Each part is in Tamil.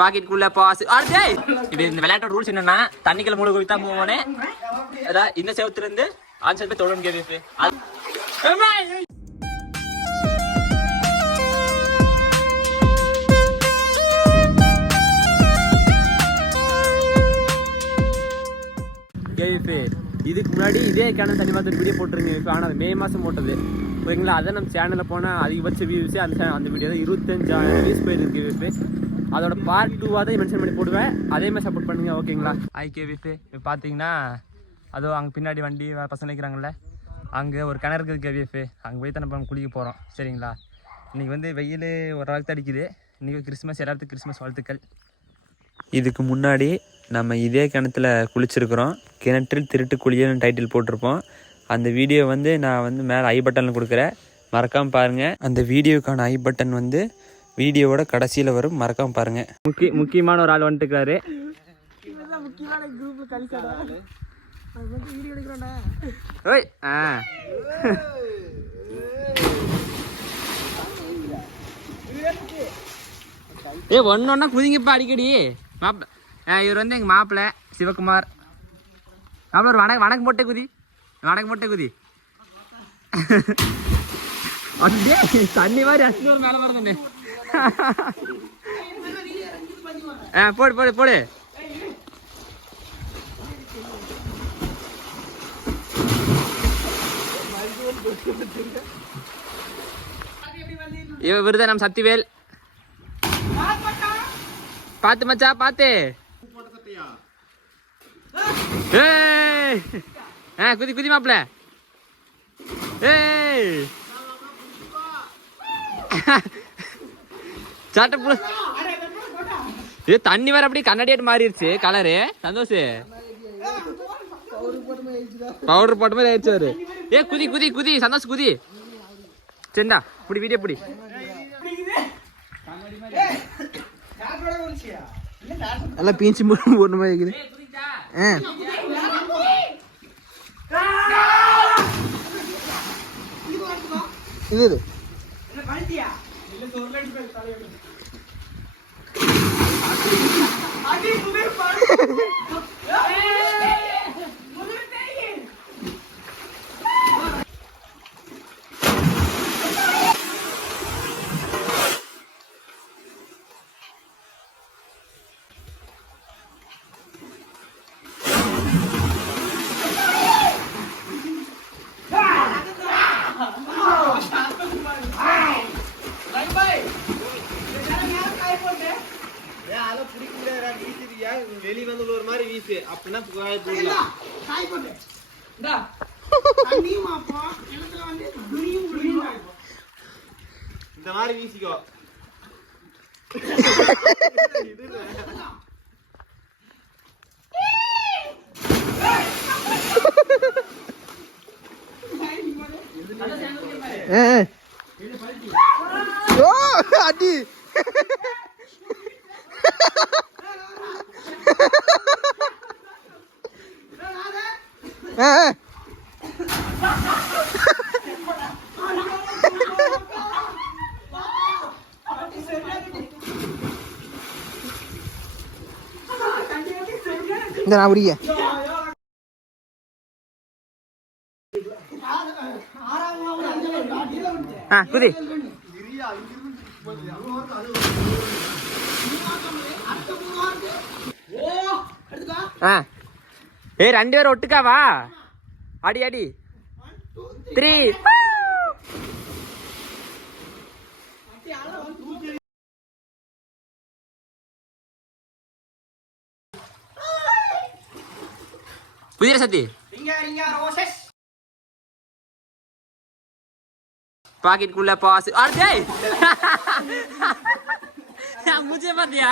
பாக்கெட்டுக்குள்ள பாஸ் அடே இது இந்த விளையாட்டோட ரூல்ஸ் என்னன்னா தண்ணிக்குள்ள மூணு குவித்தா போவோனே அதான் இந்த செவத்துல இருந்து ஆன்சர் போய் தொடரும் கேவிப்பு இதுக்கு முன்னாடி இதே சேனல் தண்ணி பார்த்து வீடியோ போட்டுருங்க இப்போ ஆனால் அது மே மாதம் போட்டது. ஓகேங்களா அதை நம்ம சேனலில் போனால் அதிகபட்ச வியூஸே அந்த அந்த வீடியோ தான் இருபத்தஞ்சாயிரம் வியூஸ் போயிருக்கு அதோட பார்ட் டூவாக தான் மென்ஷன் பண்ணி போடுவேன். அதே மாதிரி சப்போர்ட் பண்ணுங்க ஓகேங்களா ஐகே விப்பு இப்போ பார்த்தீங்கன்னா அதோ அங்கே பின்னாடி வண்டி பசங்க நிற்கிறாங்கல்ல அங்கே ஒரு கிணறு இருக்குது கேவிஎஃப் அங்கே போய் தான் நம்ம குளிக்க போகிறோம் சரிங்களா? இன்றைக்கி வந்து வெயில் ஓரளவுக்கு அடிக்குது. இன்றைக்கி கிறிஸ்மஸ் எல்லாத்துக்கும் கிறிஸ்மஸ் வாழ்த்துக்கள். இதுக்கு முன்னாடி நம்ம இதே கிணத்துல குளிச்சிருக்கிறோம். கிணற்றில் திருட்டு குளியல்னு டைட்டில் போட்டிருப்போம். அந்த வீடியோ வந்து நான் வந்து மேலே ஐ பட்டனில் கொடுக்குறேன். மறக்காமல் பாருங்கள் அந்த வீடியோக்கான ஐ பட்டன் வந்து வீடியோவோட கடைசியில் வரும். மறக்காமல் பாருங்கள் முக்கிய முக்கியமான ஒரு ஆள் வந்துட்டுருக்காரு. ஓய் ஆ. ஏ ஒன்று ஒன்றா குதிங்கப்பா அடிக்கடி. மாப்பிள்ள இவர் வந்து எங்கள் மாப்பிள்ளை சிவகுமார். மாப்பிள்ள ஒரு வணக்கம் வணக்கம் போட்டே குதி. வணக்கம் போட்டே குதி. அப்படியே தண்ணி மாதிரி அசிங்க ஒரு மேலே வரதுண்ணே ஆ போடு போடு போடு. இவ விருத நம் சத்திவேல் பாத்து மச்சா பாத்து. ஏய். ஆ குதி குதி மாப்பிள ஏய். சட்டை புள்ள இது தண்ணி வேற அப்படியே கண்ணாடியாட்டு மாறிடுச்சு கலரு சந்தோஷ். பவுடர் போட்ட மாதிரி ஆயிடுச்சு அவரு ஏ குதி குதி குதி. சந்தோஷ் குதி. சரிண்டா இப்படி வீடியோ புடி. நல்லா பீச்சு போன மாதிரி இருக்குது. ஆ. இது இது வெளி அப்படின்னா காய் இந்த. மாதிரி வீசிக்கோ. அடி ஆ ஆ. இந்த நான் உரிய. ஆ குதி. ஆ. ஏய் ரெண்டு பேரும் ஒட்டுக்கா வா. அடி அடி. த்ரீ புதிய சத்தி. பாக்கெட்டுக்குள்ள பாஸ் அடே முझे பாத்தியா?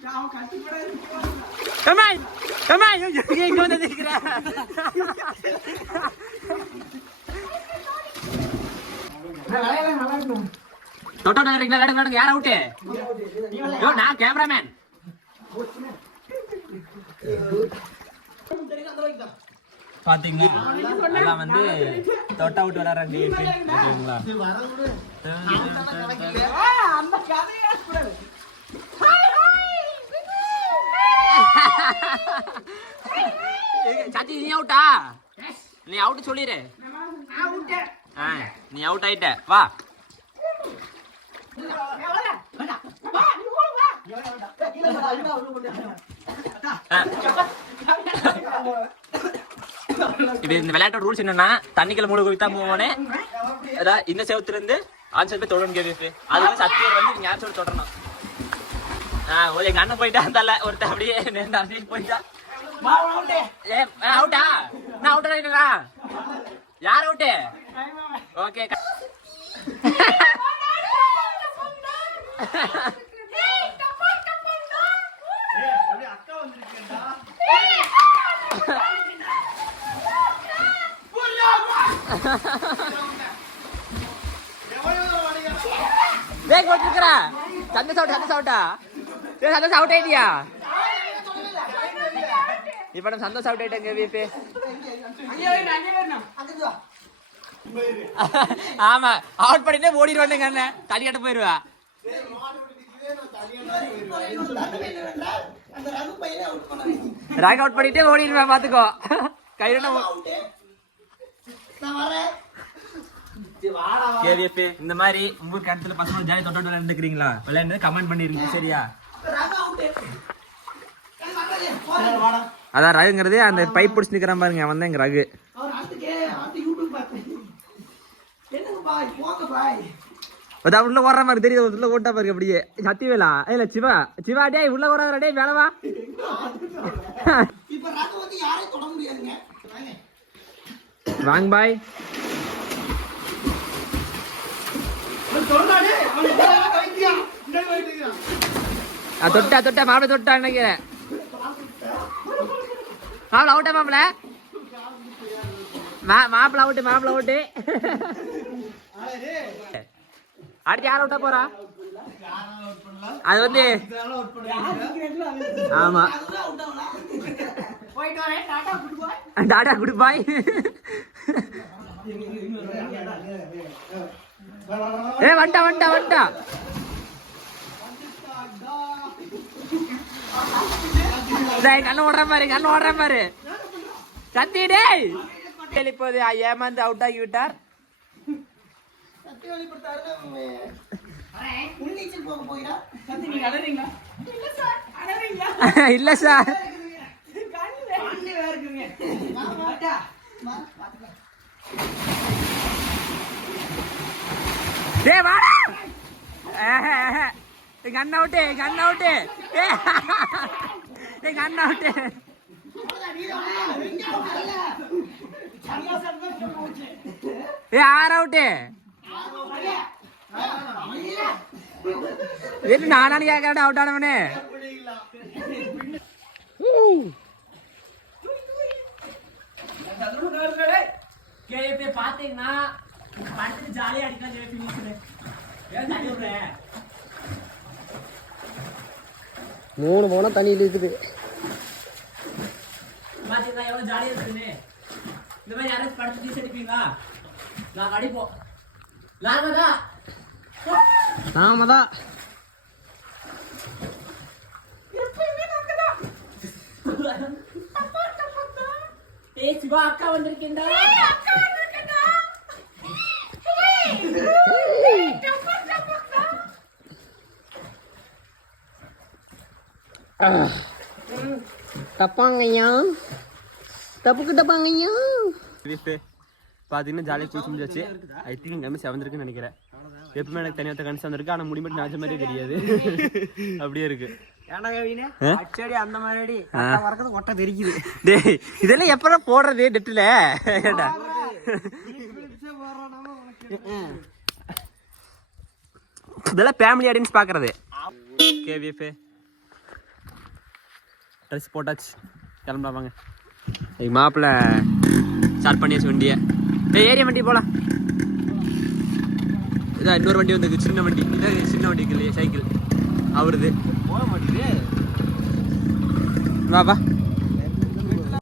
ஆ ஆ ஆப்பிரிக்காரன் கமாய் கமாய் இங்க வந்து நிக்கிற தொட்டோ நகரிங்களா நடங்க நடங்க யார் அவுட்டு யோ நான் கேமராமேன் பாத்தீங்களா எல்லாம் வந்து தொட்டா விட்டு விளையாடுறாங்க ஓகேங்களா சாச்சி நீ அவுட்டா நீ அவுட் சொல்லிடு ஆ நீ அவுட் ஆயிட்ட. வா. இது இந்த விளையாட்டோட ரூல்ஸ் என்னன்னா தண்ணிக்குள்ள மூணு குவித்தா மூணு இந்த செவத்துல இருந்து ஆன்சர் போய் தொடரும் கேள்வி அது சத்தியம் வந்து நீங்க யாரும் சொல்லி தொடரணும் எங்க அண்ணன் போயிட்டா தல ஒருத்தன் அப்படியே நேர்ந்து அப்படியே போயிட்டா. ஏ அவுட்டா நான் அவுட் ஆயிட்டா யார் அவுட்டு ஓகே வேக வச்சிருக்கிறா சந்த சவுட் சந்த சவுட்டா. சந்தோஷம் சந்தோஷம் அவுட் ஆயிட்டியா? இப்ப நம்ம சந்தோஷம் அவுட் ஆயிட்டேங்க வீப்பு ஆமா அவுட் பண்ணிட்டே ஓடிடுவானுங்க அண்ணன் தடி கட்ட போயிருவா. ராக் அவுட் பண்ணிட்டே ஓடிடுவேன் பாத்துக்கோ. கையில கேவிஎஃப் இந்த மாதிரி உங்க கிணத்துல பசங்க ஜாலி தொட்டு விளையாண்டுக்கிறீங்களா விளையாண்டு கமெண்ட் பண்ணிருக்கீங்க சரியா? அதான் ரகுங்கிறது அந்த பைப் பிடிச்சி நிக்கிறான் பாருங்க அவன் தான் எங்க ரகு. அதான் உள்ள ஓடுற மாதிரி தெரியுது. உள்ள ஓட்டா பாருங்க அப்படியே. சத்தியவேலா. இல்ல சிவா. சிவா டேய் உள்ள ஓடாத டே வேலவா வாங்க பாய். ஆ, தொட்டா தொட்டா மாப்பிள தொட்டா நினைக்கிறேன். மாப்பிள அவுட்டா மாப்பிள? மா மாப்பிள அவுட்டு மாப்பிள அவுட்டு அடுத்து யார் அவுட்டா போறா? அது வந்து ஆமா. டாடா குட் பாய் ஏ வந்துட்டா வந்துட்டா வந்துட்டா டேய் கண்ணு ஓடுற மாதிரி கண்ணு ஓடுற மாதிரி சத்தி டேய். இப்போது ஏமாந்து அவுட் ஆகி விட்டார் இல்ல சார் டேய் வாடா. ஆஹா, ஆஹா. எங்க அண்ணா விட்டு எங்க அண்ணா விட்டு எங்க அண்ணா விட்டு ஏ. ஆறு அவுட்டு என்ன நானானு கேட்கறேன் அவுட் ஆனவனே. பாத்தீங்கன்னா ஜாலியா அடிக்கலாம் மூணு போனா தண்ணியில் இருக்குது. பாத்தீங்களா எவ்வளவு ஜாலியா இருக்குன்னு? இந்த மாதிரி யாராச்சும் படத்து டீஸ் அடிப்பீங்களா? நாங்க அடிப்போம் நாங்க தான் நாம தான் ஏய் சிவா அக்கா வந்திருக்கீண்டா தப்பாங்கய்யா. தப்புக்கு தப்பாங்கய்யா. பார்த்தீங்கன்னா ஜாலியாக குளிச்சு முடிஞ்சாச்சு. ஐ திங்க் இங்கே செவந்திருக்குன்னு நினைக்கிறேன். எப்பவுமே எனக்கு தனியாக கண் செவந்திருக்கு ஆனால் முடி மட்டும் நாச்ச மாதிரியே தெரியாது. அப்படியே இருக்கு. இதெல்லாம் எப்பறம் போடுறது? நெட்டில் ஏடா இதெல்லாம் ஃபேமிலி ஆடியன்ஸ் பார்க்கறது கேவிஎஃப் ட்ரெஸ் போட்டாச்சு. கிளம்பலாம் வாங்க. எங்கள் மாப்பிள்ளை ஸ்டார்ட் பண்ணியாச்சு வண்டியை. ஏரியா வண்டி போகலாம் இதான் இன்னொரு வண்டி வந்திருக்கு. சின்ன வண்டி. இதான் சின்ன வண்டி இல்லையா சைக்கிள். அவருது போக மாட்டேங்குது. வா வா.